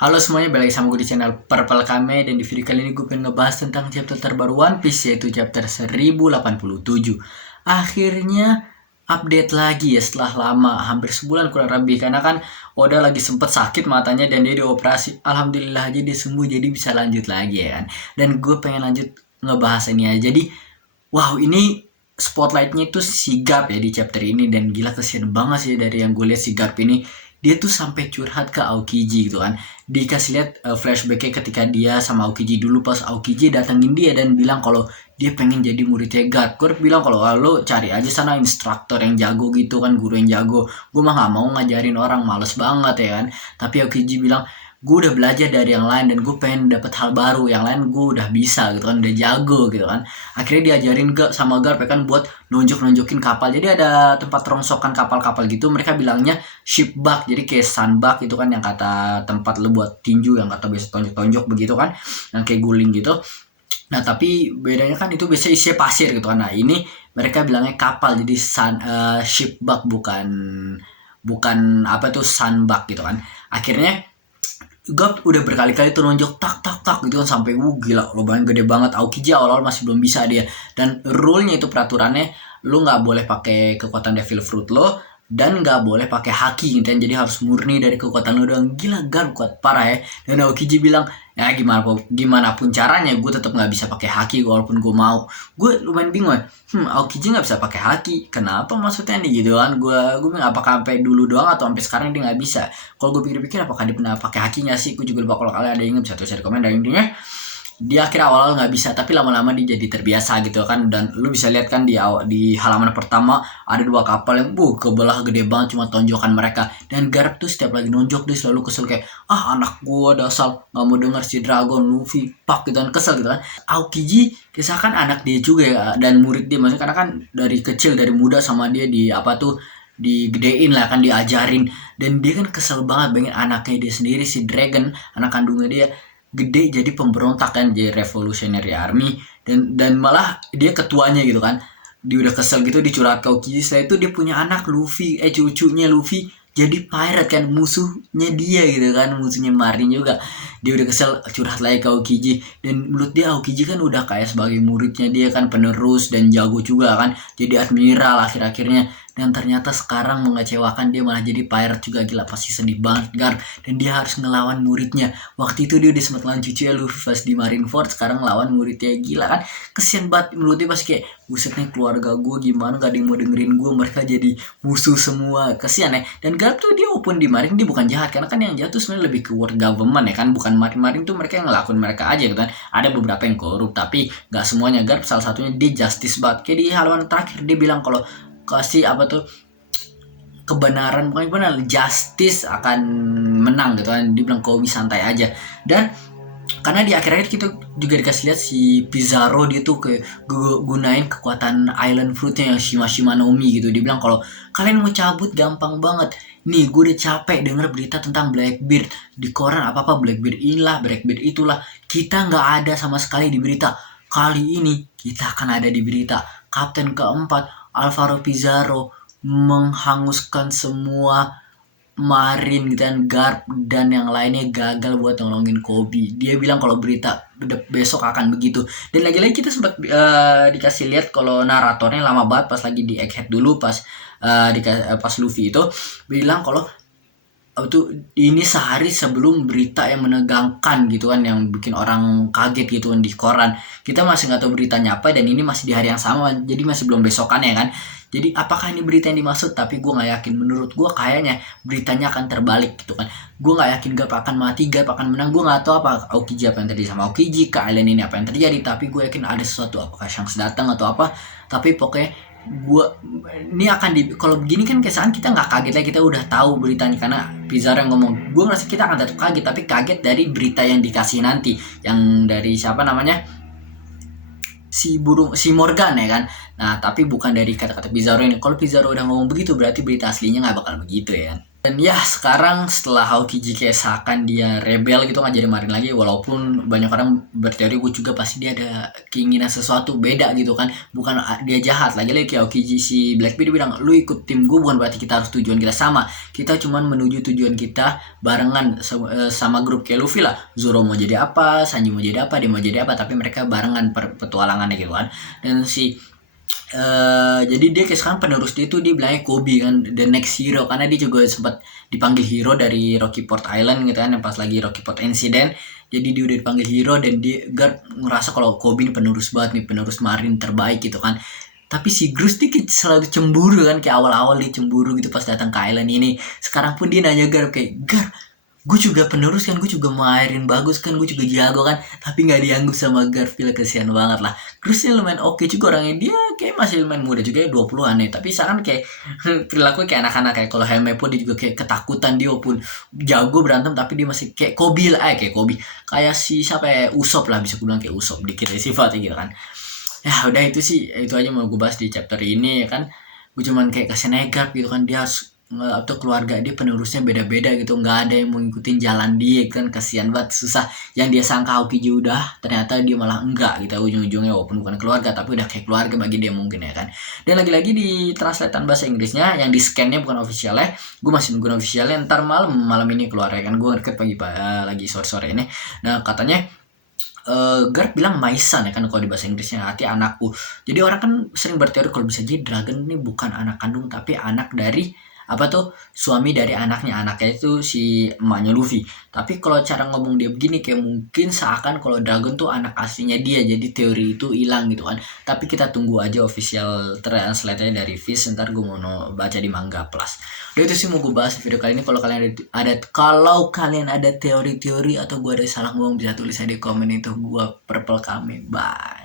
Halo semuanya, balik lagi sama gue di channel Purple Kame. Dan di video kali ini gue pengen ngebahas tentang chapter terbaru One Piece, yaitu chapter 1087. Akhirnya update lagi ya setelah lama, hampir sebulan kurang lebih. Karena kan Oda lagi sempet sakit matanya dan dia dioperasi. Alhamdulillah aja dia sembuh, jadi bisa lanjut lagi ya kan. Dan gue pengen lanjut ngebahas ini aja. Jadi wow, ini spotlightnya itu si Garp ya di chapter ini. Dan gila kesian banget sih dari yang gue lihat si Garp ini. Dia tuh sampai curhat ke Aokiji gitu kan. Dikasih lihat flashbacknya ketika dia sama Aokiji dulu, pas Aokiji datengin dia dan bilang kalau dia pengen jadi muridnya Garp. Garp bilang kalau lo cari aja sana instruktur yang jago gitu kan, guru yang jago. Gue mah gak mau ngajarin orang, males banget ya kan. Tapi Aokiji bilang, gue udah belajar dari yang lain dan gue pengen dapet hal baru, yang lain gue udah bisa gitu kan, udah jago gitu kan. Akhirnya diajarin sama Garp ya kan buat nunjuk-nunjukin kapal. Jadi ada tempat rongsokan kapal-kapal gitu, mereka bilangnya ship bug, jadi kayak sandbag itu kan, yang kata tempat lu buat tinju, yang kata biasa tonjok-tonjok begitu kan, yang kayak guling gitu. Nah tapi bedanya kan itu biasanya isinya pasir gitu kan. Nah ini mereka bilangnya kapal, jadi ship bug, bukan bukan apa tuh sandbag gitu kan. Akhirnya Gap udah berkali-kali tuh nonjok tak tak tak gitu kan, sampai gila lubangnya gede banget. Aokiji awal-awal masih belum bisa dia. Dan rule-nya itu, peraturannya, lu nggak boleh pakai kekuatan Devil Fruit lo dan nggak boleh pakai haki gitu kan. Jadi harus murni dari kekuatan lo doang. Gila, Garp kuat parah ya. Dan Aokiji bilang, ya gimana pun caranya gue tetap nggak bisa pakai haki walaupun gue mau. Gue lumayan bingung ya. Aokiji nggak bisa pakai haki, kenapa maksudnya nih gitu kan. Gue nggak, apakah sampai dulu doang atau sampai sekarang dia nggak bisa. Kalau gue pikir-pikir, apakah dia pernah pakai hakinya sih, gue juga lupa. Kalau kalian ada yang ingat bisa tulis di komen. Dan intinya dia akhirnya awal-awal nggak bisa, tapi lama-lama dia jadi terbiasa gitu kan. Dan lu bisa lihat kan di halaman pertama ada dua kapal yang kebelah gede banget, cuma tonjokan mereka. Dan Garp tuh setiap lagi nonjok dia selalu kesel kayak, anak gua dasar nggak mau denger si Dragon Luffy pak gitu kan, kesel gitu kan. Aokiji kisahkan anak dia juga ya, dan murid dia, maksudnya karena kan dari kecil, dari muda sama dia di apa tuh, digedein lah kan, diajarin. Dan dia kan kesel banget pengen anaknya dia sendiri, si Dragon, anak kandungnya dia, gede jadi pemberontak kan, jadi revolutionary army. Dan malah dia ketuanya gitu kan. Dia udah kesel gitu, dicurhat ke Aokiji. Setelah itu dia punya anak Luffy, cucunya Luffy jadi pirate kan, musuhnya dia gitu kan, musuhnya Marin juga. Dia udah kesel, curhat lagi ke Aokiji. Dan menurut dia Aokiji kan udah kayak sebagai muridnya dia kan, penerus dan jago juga kan, jadi admiral akhir-akhirnya. Dan ternyata sekarang mengecewakan, dia malah jadi pirate juga. Gila, pasti sedih banget Garp. Dan dia harus ngelawan muridnya. Waktu itu dia udah sempat lawan cucunya Luffy pas di Marineford, sekarang lawan muridnya. Gila kan, kesian banget. Menurut dia pasti kayak, buset nih, keluarga gue gimana, gak ada yang mau dengerin gue, mereka jadi musuh semua, kesian ya. Dan Garp tuh dia walaupun di Marine dia bukan jahat, karena kan yang jahat tuh sebenarnya lebih ke world government ya kan, bukan Marine tuh mereka yang ngelakuin mereka aja gitu kan. Ada beberapa yang korup, tapi gak semuanya. Garp salah satunya dia justice banget. Kayak di halaman terakhir dia bilang kalau kasih apa tuh, kebenaran, bukan benar, justice akan menang gitu kan. Dia bilang kau bisa santai aja. Dan karena di akhir-akhir kita juga dikasih lihat si Pizarro, dia tuh kayak gunain kekuatan Island Fruitnya yang Shima Shima no Mi gitu. Dia bilang kalau kalian mau cabut gampang banget. Nih gue udah capek denger berita tentang Blackbeard di koran, apa-apa Blackbeard inilah, Blackbeard itulah. Kita nggak ada sama sekali di berita. Kali ini kita akan ada di berita. Kapten keempat Alvaro Pizarro menghanguskan semua Marin gitu kan. Garp dan yang lainnya gagal buat nolongin Kobe. Dia bilang kalau berita besok akan begitu. Dan lagi-lagi kita sempat dikasih lihat kalau naratornya lama banget pas lagi di Egghead dulu, pas pas Luffy itu bilang kalau itu ini sehari sebelum berita yang menegangkan gitu kan, yang bikin orang kaget gitu kan di koran. Kita masih nggak tahu beritanya apa, dan ini masih di hari yang sama, jadi masih belum besokan ya kan. Jadi apakah ini berita yang dimaksud? Tapi gue nggak yakin. Menurut gue kayaknya beritanya akan terbalik gitu kan. Gue nggak yakin Garp akan mati, Garp akan menang. Gue nggak tahu apa Aokiji, apa yang terjadi sama Aokiji, ke Island ini apa yang terjadi. Tapi gue yakin ada sesuatu, apakah Shanks datang atau apa. Tapi pokoknya gue ini akan kalau begini kan kesan kita nggak kaget lagi, kita udah tahu beritanya karena Pizarro yang ngomong. Gue ngerasa kita akan tetap kaget, tapi kaget dari berita yang dikasih nanti, yang dari siapa namanya, si Morgan ya kan. Nah tapi bukan dari kata-kata Pizarro ini. Kalau Pizarro udah ngomong begitu, berarti berita aslinya nggak bakal begitu ya kan. Dan ya sekarang setelah Aokiji kayak seakan dia rebel gitu nggak jadi Marin lagi, walaupun banyak orang berteori gue juga pasti dia ada keinginan sesuatu beda gitu kan, bukan dia jahat lagi kayak Aokiji si Blackbeard bilang lu ikut tim gue bukan berarti kita harus tujuan kita sama, kita cuman menuju tujuan kita barengan sama grup kayak Luffy lah, Zoro mau jadi apa, Sanji mau jadi apa, dia mau jadi apa, tapi mereka barengan petualangannya gitu kan. Dan si jadi dia kayak sekarang penerus dia itu dia bilangnya Kobe kan, the next hero, karena dia juga sempat dipanggil hero dari Rocky Port Island gitu kan, yang pas lagi Rocky Port Incident. Jadi dia udah dipanggil hero dan dia Garp ngerasa kalau Kobe ini penerus banget nih, penerus Marin terbaik gitu kan. Tapi si Grus dia selalu cemburu kan, kayak awal-awal dia cemburu gitu pas datang ke island ini. Sekarang pun dia nanya Garp kayak, Garp, gue juga penerus kan, gue juga Marin bagus kan, gue juga jago kan, tapi nggak dianggap sama Garfield, kesian banget lah. Terusnya lumayan oke juga orangnya, dia kayak masih lumayan muda juga ya, 20-an ya, tapi sekarang kayak perilaku kayak anak-anak, kayak kalau Helme pun dia juga kayak ketakutan, dia walaupun jago berantem tapi dia masih kayak Kobe lah, kayak Kobe, kayak si siapa ya, Usop lah, bisa gue bilang kayak Usop dikit ya sifatnya gitu kan. Ya udah itu sih, itu aja mau gue bahas di chapter ini ya kan. Gue cuman kayak kasih negat gitu kan, dia atau keluarga dia penerusnya beda-beda gitu, nggak ada yang mau ngikutin jalan dia kan, kasihan banget, susah. Yang dia sangka Aokiji udah, ternyata dia malah enggak gitu ujung-ujungnya, walaupun bukan keluarga tapi udah kayak keluarga bagi dia mungkin ya kan. Dan lagi-lagi di translatean bahasa Inggrisnya yang di scan-nya bukan officialnya, gue masih nungguin officialnya, ntar malam ini keluar ya kan, gue ngeket pagi lagi sore-sore ini. Nah katanya Garp bilang my son ya kan, kalau di bahasa Inggrisnya arti anakku. Jadi orang kan sering berteori kalau bisa jadi Dragon ini bukan anak kandung tapi anak dari apa tuh, suami dari anaknya itu si emaknya Luffy. Tapi kalau cara ngomong dia begini kayak mungkin seakan kalau Dragon tuh anak aslinya dia, jadi teori itu hilang gitu kan. Tapi kita tunggu aja official translate-nya dari Fish, ntar gue mau baca di Manga Plus. Udah itu sih mau gue bahas video kali ini. Kalau kalian ada teori-teori atau gue ada salah ngomong, bisa tulis aja di komen. Itu gue Purple Kame, bye.